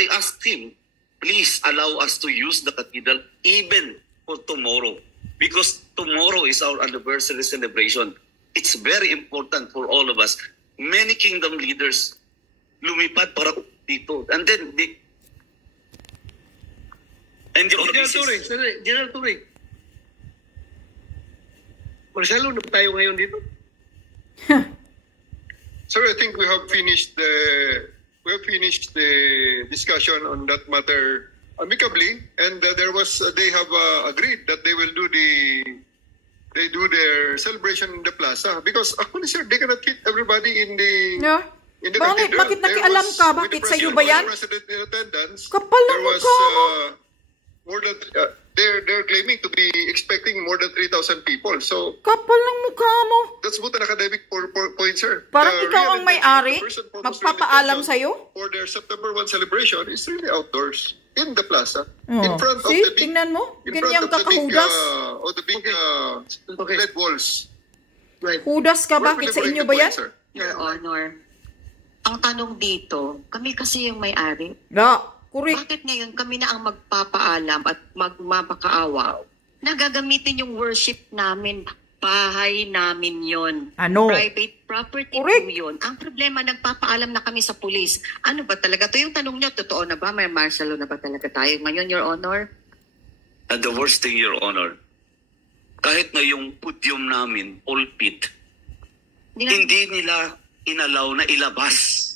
I asked him, please allow us to use the cathedral even for tomorrow. Because tomorrow is our anniversary celebration. It's very important for all of us. Many kingdom leaders lumipat para dito. And then, General Torre. Marcelo, na tayo ngayon dito? Sir, I think we have finished the discussion on that matter amicably, and they have agreed that they will do their celebration in the plaza, because actually, sir, they cannot fit everybody in the cathedral. Bakit nakialam ka? Bakit sa iyo ba yan? Kapal ng mukha mo. More than they're claiming to be expecting more than 3,000 people. So kapal ng mukha mo. That's both an academic point, sir. Parang ikaw ang may-ari, magpapaalam sa'yo. For their September 1 celebration is really outdoors in the plaza, in front of see, the big, tingnan mo, in ganyang front of the big, kakahudas. LED walls. Right. Hudas ka, bakit sa inyo ba yan? Your Honor, ang tanong dito, kami kasi yung may-ari. Correct. Bakit ngayon kami na ang magpapaalam at magmapakaawa? Nagagamitin yung worship namin, bahay namin yon. Ano? Private property po yun. Ang problema, nagpapaalam na kami sa pulis. Ano ba talaga? Ito yung tanong niyo, totoo na ba? May martial law na ba talaga tayo ngayon, Your Honor? And the worst thing, Your Honor, kahit na yung podium namin, pulpit, hindi nila inalaw na ilabas.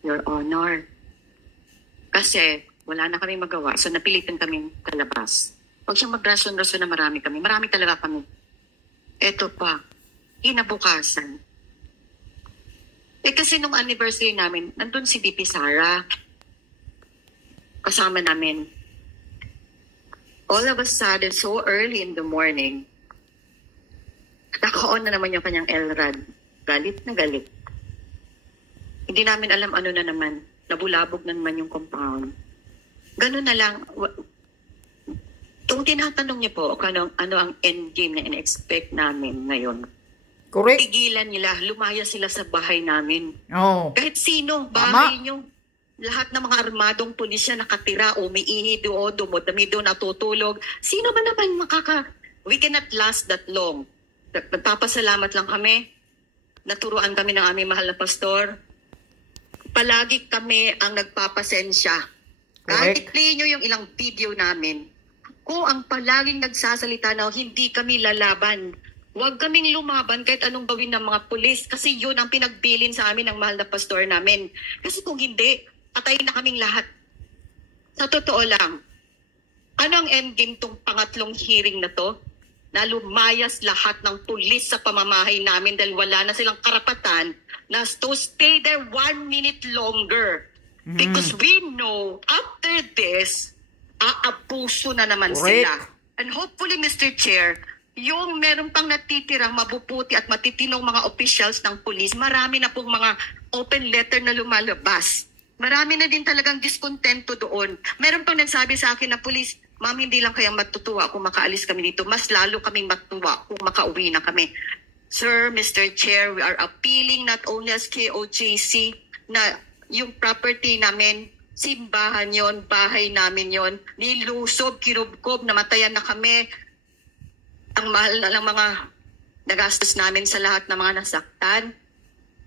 Your Honor. Kasi wala na kami magawa. So napilitan kaming kalabas. Huwag siyang magrason-rason na marami kami. Marami talaga kami. Eto pa. Inabukasan. Kasi nung anniversary namin, nandun si DP Sara. Kasama namin. All of a sudden, so early in the morning, naka-on na naman yung kanyang LRAD. Galit na galit. Hindi namin alam ano na naman. Nabulabog na naman yung compound. Ganun na lang. Kung tinatanong niyo po ano ang endgame na in-expect namin ngayon. Correct. Tigilan nila. Lumaya sila sa bahay namin. Oh. Kahit sino, bahay niyo. Lahat ng mga armadong pulisya nakatira, umiihi doon, dumudami doon, natutulog. Sino ba naman We cannot last that long. Nagpapasalamat lang kami. Naturuan kami ng aming mahal na pastor. Palagi kami ang nagpapasensya. Kahit i-play nyo yung ilang video namin, kung ang palaging nagsasalita na hindi kami lalaban, huwag kaming lumaban kahit anong gawin ng mga pulis, kasi yun ang pinagbilin sa amin ng mahal na pastor namin. Kasi kung hindi, patayin na kaming lahat. Sa totoo lang, ano ang endgame tong pangatlong hearing na to? Na lumayas lahat ng pulis sa pamamahay namin dahil wala na silang karapatan na to stay there 1 minute longer. Because we know, after this, aabuso na naman sila. And hopefully, Mr. Chair, yung meron pang natitirang mabuputi at matitinong mga officials ng pulis, marami na pong mga open letter na lumalabas. Marami na din talagang diskontento doon. Meron pang nagsabi sa akin na pulis, ma'am, hindi lang kayang matutuwa kung makaalis kami dito. Mas lalo kaming matuwa kung makauwi na kami. Sir, Mr. Chair, we are appealing not only as KOJC na yung property namin, simbahan yon, bahay namin yon, nilusob, kinubkob, namatayan na kami. Ang mahal na lang mga nagastos namin sa lahat ng mga nasaktan.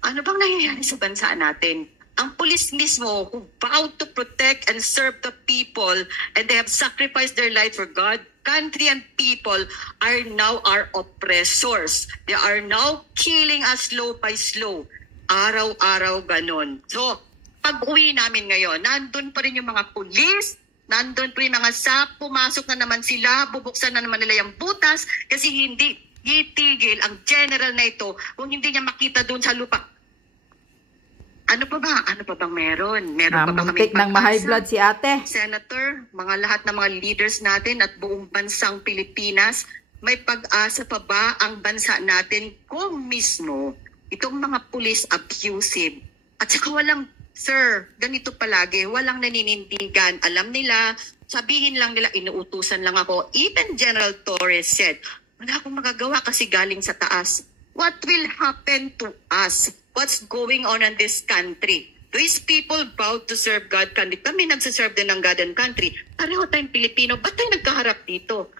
Ano bang nangyayari sa bansa natin? Ang pulis mismo who vowed to protect and serve the people and they have sacrificed their life for God, country, and people are now our oppressors. They are now killing us slow by slow. Araw-araw ganon. So, pag-uwi namin ngayon, nandun pa rin yung mga pulis, nandun pa rin mga SAP, pumasok na naman sila, bubuksan na naman nila yung butas kasi hindi itigil ang general na ito kung hindi niya makita doon sa lupa. Ano pa ba? Ano pa bang meron? Meron pa ba kami ng ma-high blood si ate? Senator, mga lahat ng mga leaders natin at buong bansang Pilipinas, may pag-asa pa ba ang bansa natin kung mismo itong mga police abusive? At saka walang, sir, ganito palagi, walang naninindigan. Alam nila, sabihin lang nila, inuutusan lang ako. Even General Torres said, wala akong magagawa kasi galing sa taas. What will happen to us? What's going on in this country? These people vowed to serve God country. Kami nagsiserve din ng God and country. Pareho tayong Pilipino. Ba't tayo nagkaharap dito?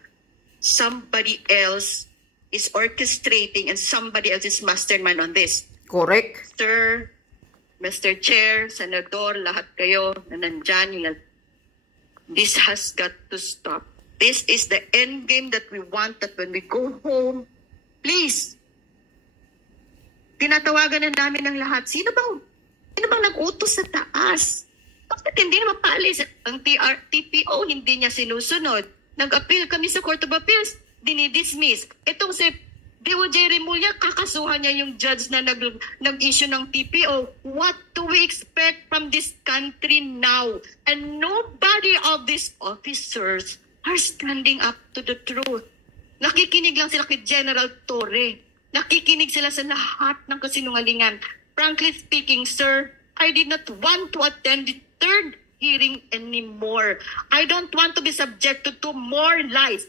Somebody else is orchestrating and somebody else is mastermind on this. Correct. Sir, Mr. Chair, Senador, lahat kayo na nandyan. This has got to stop. This is the end game that we want, that when we go home, please, tinatawagan na namin ng lahat. Sino bang nag-utos sa taas? Bakit hindi naman paalis? Ang TPO hindi niya sinusunod. Nag-appeal kami sa Court of Appeals, dinidismiss. Itong si DOJ Remulla, kakasuhan niya yung judge na nag-issue ng TPO. What do we expect from this country now? And nobody of these officers are standing up to the truth. Nakikinig lang sila kay General Torre. Nakikinig sila sa lahat ng kasinungalingan. Frankly speaking, sir, I did not want to attend the third hearing anymore. I don't want to be subjected to more lies.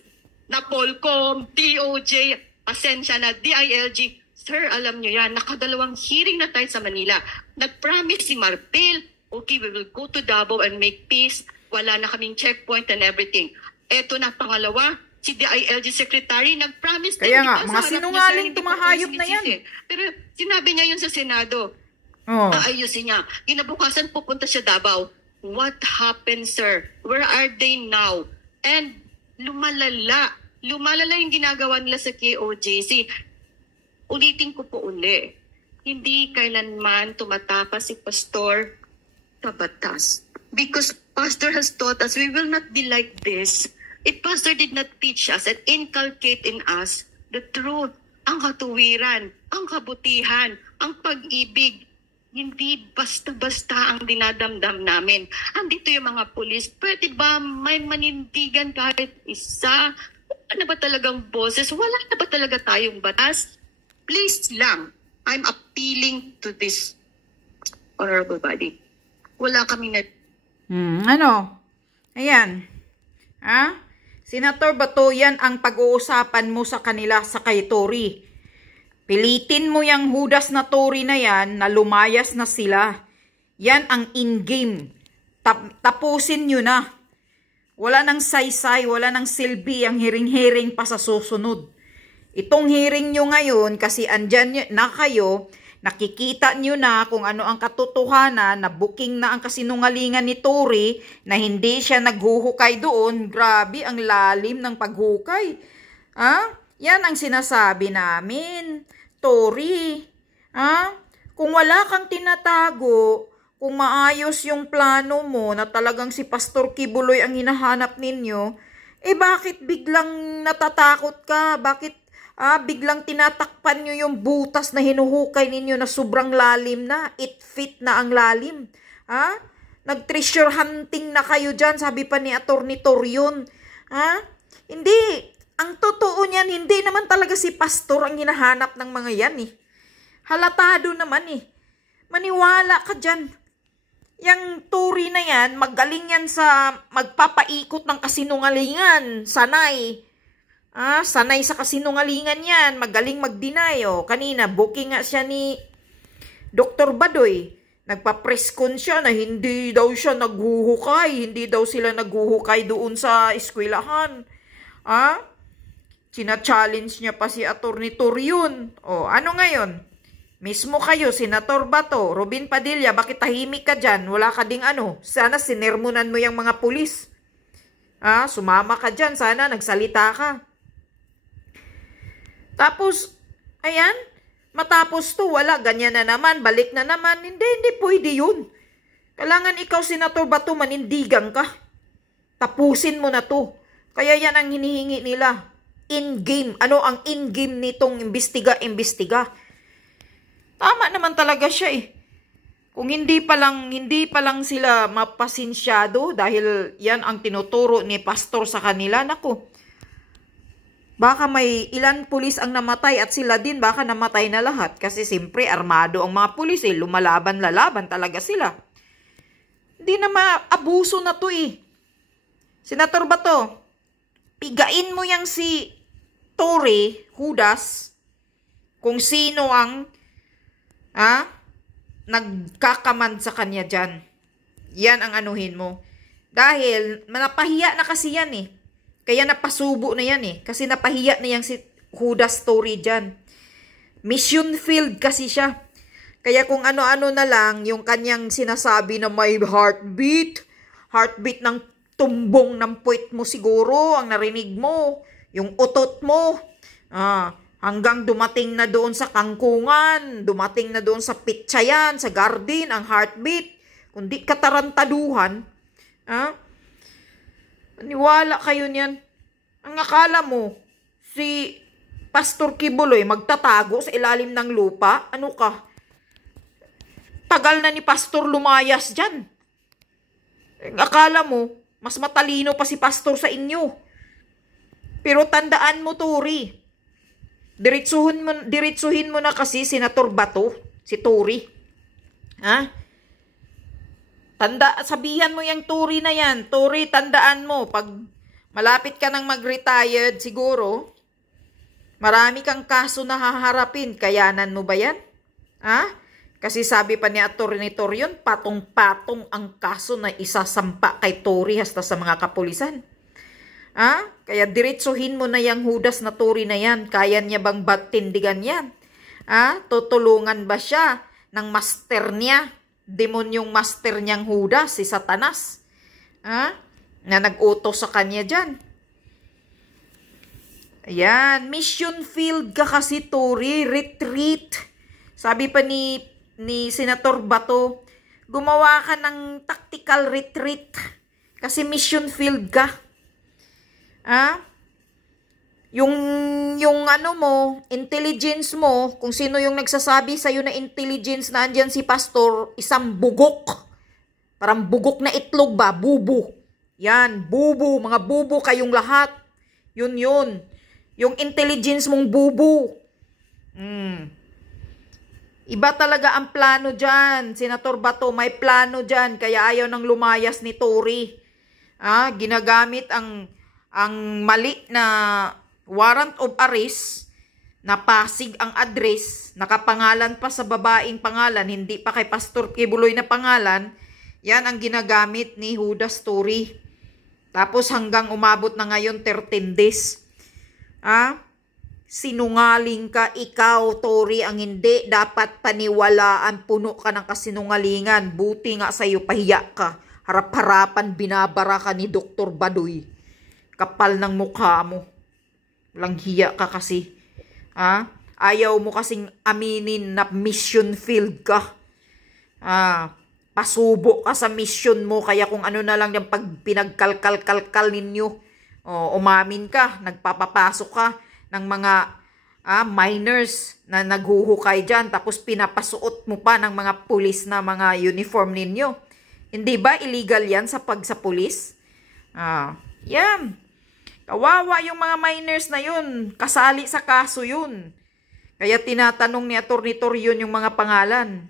Na Polcom, DOJ, pasensya na, DILG. Sir, alam nyo yan, nakadalawang hearing na tayo sa Manila. Nag-promise si Marpil, okay, we will go to Davao and make peace. Wala na kaming checkpoint and everything. Eto na, pangalawa, si DILG Secretary, nag-promise. Kaya nga, mga sinungaling tumahayop na yan. Pero sinabi niya yun sa Senado. Aayusin niya. Kinabukasan pupunta siya Davao. What happened, sir? Where are they now? And lumalala yung ginagawa nila sa KOJC. Ulitin ko po uli. Hindi kailanman tumatakas si Pastor sa batas. Because Pastor has taught us we will not be like this. If Pastor did not teach us and inculcate in us the truth, ang katuwiran, ang kabutihan, ang pag-ibig, hindi basta-basta ang dinadamdam namin. Andito yung mga pulis, pwede ba may manindigan kahit isa? Wala na ba talagang boses? Wala na ba talaga tayong batas? Please lang, I'm appealing to this honorable body. Wala kami na... Ayan. Senator Bato, yan ang pag-uusapan mo sa kanila sa kay Tory. Pilitin mo yung hudas na Tory na yan na lumayas na sila. Yan ang in-game. Tapusin nyo na. Wala nang saysay, wala nang silbi ang hiring-hiring pa sa susunod. Itong hearing nyo ngayon, kasi andyan na kayo, nakikita nyo na kung ano ang katotohanan, na booking na ang kasinungalingan ni Tory, na hindi siya naghuhukay doon. Grabe, ang lalim ng paghukay. Yan ang sinasabi namin. Tory, kung wala kang tinatago, kung maayos yung plano mo na talagang si Pastor Kibuloy ang hinahanap ninyo, bakit biglang natatakot ka? Bakit biglang tinatakpan nyo yung butas na hinuhukay ninyo na sobrang lalim na? 8 feet na ang lalim. Nag-treasure hunting na kayo dyan, sabi pa ni Atty. Torion. Hindi. Ang totoo niyan, hindi naman talaga si Pastor ang hinahanap ng mga yan Halatado naman Maniwala ka dyan. Yang Tory na yan, magaling yan sa magpapaikot ng kasinungalingan. Sanay. Sanay sa kasinungalingan yan. Magaling mag-deny. Kanina, booking nga siya ni Dr. Badoy. Nagpa-press con siya na hindi daw siya naghuhukay. Hindi daw sila naghuhukay doon sa eskwelahan. Sina-challenge niya pa si Atty. Torion. Ano ngayon? Mismo kayo, Senator Bato, Robin Padilla, bakit tahimik ka dyan? Wala ka ding Sana sinermonan mo yung mga pulis. Sumama ka dyan. Sana nagsalita ka. Tapos, ayan, matapos to, wala, ganyan na naman, balik na naman. Hindi pwede yun. Kailangan ikaw, Senator Bato, manindigan ka. Tapusin mo na to. Kaya yan ang hinihingi nila. In-game. Ano ang in-game nitong imbestiga? Tama naman talaga siya Kung hindi pa lang sila mapasinsyado dahil yan ang tinuturo ni Pastor sa kanila, naku. Baka may ilan pulis ang namatay at sila din baka namatay na lahat. Kasi siyempre armado ang mga pulis lumalaban-lalaban talaga sila. Hindi na maabuso na to Senator Bato, pigain mo yang si Tory, Judas, kung sino ang nagkakamand sa kanya dyan. Yan ang anuhin mo. Dahil napahiya na kasi yan eh. Kaya napasubo na yan eh. Kasi napahiya na yang si Judas Story dyan. Mission field kasi siya. Kaya kung ano-ano na lang yung kanyang sinasabi na may heartbeat ng tumbong ng puwit mo siguro ang narinig mo. Yung utot mo. Hanggang dumating na doon sa kangkungan, dumating na doon sa pitsayan, sa garden, ang heartbeat. Kung di katarantaduhan, maniwala kayo niyan. Ang akala mo, si Pastor Kibuloy magtatago sa ilalim ng lupa? Ano ka? Tagal na ni Pastor lumayas dyan. Ang akala mo, mas matalino pa si Pastor sa inyo. Pero tandaan mo, Tori. Diretsuhin mo na kasi Senator Bato, si Tori. Sabihan mo yung Tori na yan. Tori, tandaan mo, pag malapit ka nang mag-retired siguro, marami kang kaso na haharapin. Kayanan mo ba yan? Kasi sabi pa ni Atty. Torion, patong-patong ang kaso na isasampa kay Tori hasta sa mga kapulisan. Kaya diretsuhin mo na yung Judas na Tori na yan. Kaya niya bang tindigan yan? Tutulungan ba siya ng master niya? Demonyong master niyang Judas, si Satanas. Na nag-utos sa kanya dyan. Ayan, mission field ka kasi, Tori. Retreat. Sabi pa ni Senator Bato, gumawa ka ng tactical retreat. Kasi mission field ka. Yung ano mo, intelligence mo, kung sino yung nagsasabi sa'yo na intelligence na andyan si Pastor, isang bugok. Parang bugok na itlog ba? Bubu. Yan, bubu. Mga bubu kayong lahat. Yun. Yung intelligence mong bubu. Iba talaga ang plano dyan. Senator Bato, may plano dyan. Kaya ayaw nang lumayas ni Tori. Ginagamit ang mali na warrant of arrest, na Pasig ang address, nakapangalan pa sa babaeng pangalan, hindi pa kay Pastor Kibuloy na pangalan, yan ang ginagamit ni Judas Tori. Tapos hanggang umabot na ngayon 13 days. Sinungaling ka, ikaw, Tori, ang hindi dapat paniwalaan, puno ka ng kasinungalingan. Buti nga sa'yo, pahiya ka. Harap-harapan binabara ka ni Dr. Baduy. Kapal ng mukha mo. Walang hiya ka kasi. Ayaw mo kasing aminin na mission field ka. Pasubo ka sa mission mo. Kaya kung ano na lang yung pag pinagkalkal-kalkal ninyo. Umamin ka. Nagpapapasok ka ng mga minors na naghuhukay dyan. Tapos pinapasuot mo pa ng mga pulis na mga uniform ninyo. Hindi ba illegal yan sa pulis? Yan. Kawawa yung mga minors na yun. Kasali sa kaso yun. Kaya tinatanong ni Atty. Torion yung mga pangalan.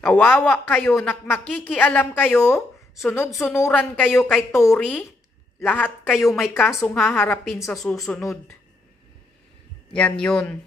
Kawawa kayo. Makikialam kayo. Sunod-sunuran kayo kay Tori. Lahat kayo may kasong haharapin sa susunod. Yan yun.